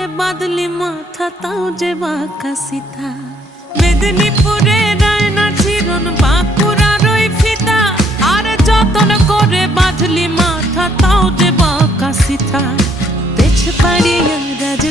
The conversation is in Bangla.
করে বাদলি মাথা তাও যে বাঁকা সিথা মেদিনীপুরে রায়না চিরন বাঁকুড়ার ওই ফিতা আর যতন করে বাঁধলি মাথা তাও যে বাঁকা সিথা পেছ পাড়িয়া রাজ